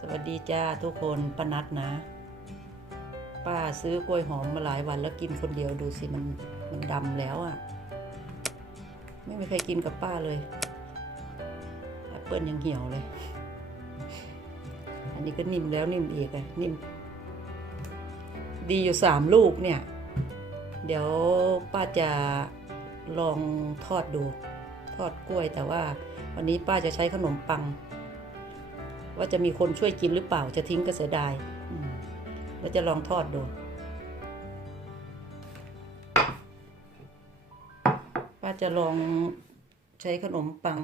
สวัสดีจ้าทุกคนป้านัดนะ ป้าซื้อกล้วยหอมมาหลายวันแล้วกินคนเดียวดูสิมันมันดำแล้วอะ่ะ ไม่มีใครกินกับป้าเลยแอปเปิลยังเหี่ยวเลย อันนี้ก็นิ่มแล้วนิ่มอีกอะนิ่ม ดีอยู่สามลูกเนี่ย เดี๋ยวป้าจะลองทอดดู ทอดกล้วยแต่ว่า วันนี้ป้าจะใช้ขนมปัง ว่าจะมีคนช่วยกินหรือเปล่าจะทิ้งก็เสียดายอืมแล้วจะลองทอดดูป้าจะลองใช้ขนมปัง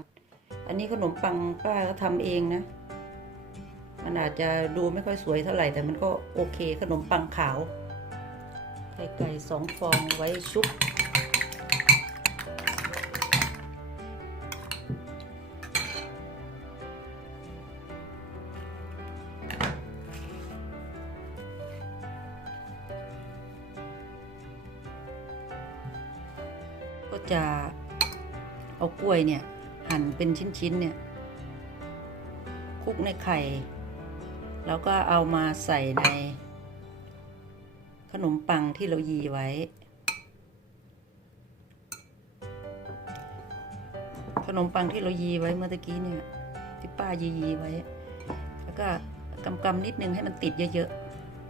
อันนี้ขนมปังป้าก็ทำเองนะ มันอาจจะดูไม่ค่อยสวยเท่าไหร่ แต่มันก็โอเคขนมปังขาว ไข่ไก่สองฟองไว้ชุบ ก็จะเอากล้วยเนี่ย หั่นเป็นชิ้นๆเนี่ยคลุกในไข่ แล้วก็เอามาใส่ใน ขนมปังที่เรายีไว้ ขนมปังที่เรายีไว้เมื่อตะกี้เนี่ยที่ป้ายียีไว้ แล้วก็กำกำนิดนึงให้มันติดเยอะ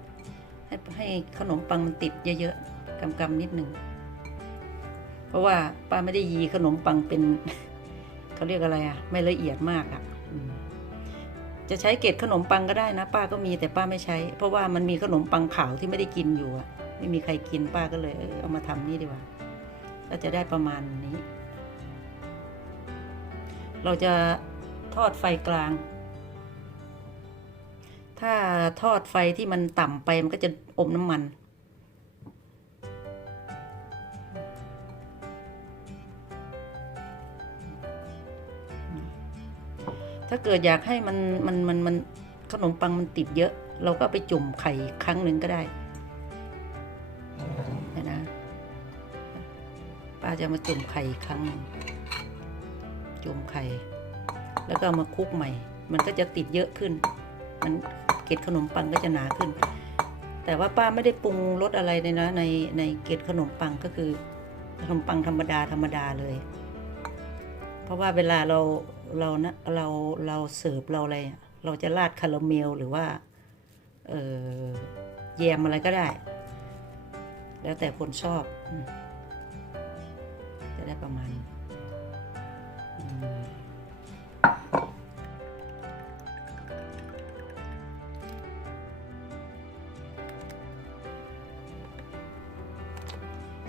ๆให้ให้ขนมปังมันติดเยอะๆกำกำนิดนึง เพราะว่าป้าไม่ได้ยีขนมปังเป็นเขาเรียกอะไรอะไม่ละเอียดมากอะจะใช้เกล็ดขนมปังก็ได้นะ ป้าก็มีแต่ป้าไม่ใช้ เพราะว่ามันมีขนมปังขาวที่ไม่ได้กินอยู่อะไม่มีใครกินป้าก็เลยเอามาทำนี่ดีกว่า ก็จะได้ประมาณนี้ เราจะทอดไฟกลาง ถ้าทอดไฟที่มันต่ำไปมันก็จะอมน้ำมัน ถ้าเกิดอยากให้มันมันมันมันขนมปังมันติดเยอะ เราก็ไปจุ่มไข่ครั้งหนึ่งก็ได้นะป้าจะมาจุ่มไข่ครั้งหนึ่งจุ่มไข่ แล้วก็มาคลุกใหม่ มันก็จะติดเยอะขึ้น มันเกล็ดขนมปังก็จะหนาขึ้น แต่ว่าป้าไม่ได้ปรุงรสอะไรเลยนะในในเกล็ดขนมปังก็คือขนมปังธรรมดาธรรมดาเลย ราะว่าเวลาเราเรานะเราเราเสิร์ฟเราอะไร เราจะราดคาราเมลหรือว่าเออแยมอะไรก็ได้ แล้วแต่คนชอบ จะได้ประมาณ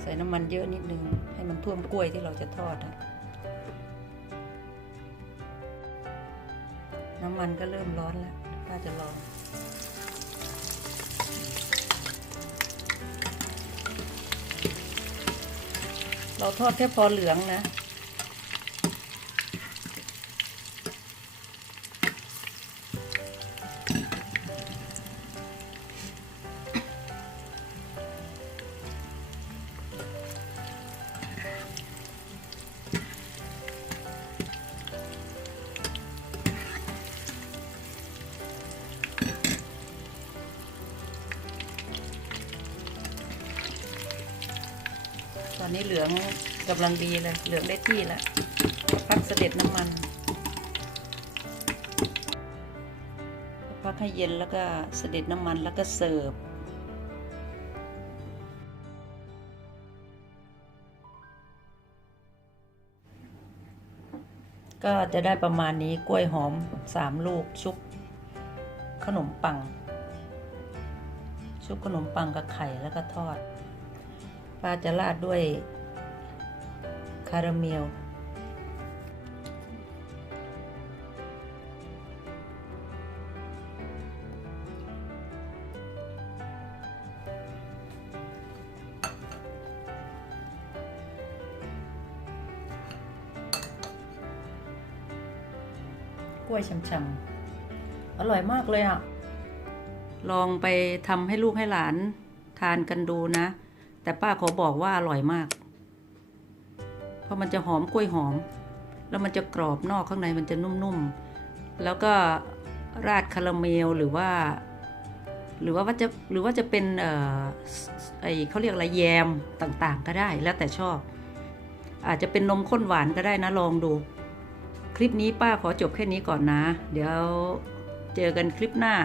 ใส่น้ำมันเยอะนิดนึง ให้มันท่วมกล้วยที่เราจะทอดอะ น้ำมันก็เริ่มร้อนแล้วป้าจะลองเราทอดแค่พอเหลืองนะ นี้เหลืองกำลังดีเลย เหลืองได้ที่แล้วพักเสด็จน้ำมัน พักให้เย็นแล้วก็เสด็จน้ำมันแล้วก็เสิร์ฟก็จะได้ประมาณนี้กล้วยหอมสามลูกชุบขนมปัง ชุบขนมปังกับไข่แล้วก็ทอด ป้าจะราดด้วยคาราเมลกล้วยช่ำๆ อร่อยมากเลยอะ ลองไปทำให้ลูกให้หลานทานกันดูนะ แต่ป้าขอบอกว่าอร่อยมาก เพราะมันจะหอมกล้วยหอม แล้วมันจะกรอบนอกข้างในมันจะนุ่มๆ แล้วก็ราดคาราเมลหรือว่า หรือว่าจะหรือว่าจะเป็นเอ่อไอเขาเรียกอะไรแยมต่างๆ ก็ได้แล้วแต่ชอบ อาจจะเป็นนมข้นหวานก็ได้นะลองดู คลิปนี้ป้าขอจบแค่นี้ก่อนนะ เดี๋ยวเจอกันคลิปหน้า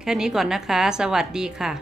แค่นี้ก่อนนะคะ สวัสดีค่ะ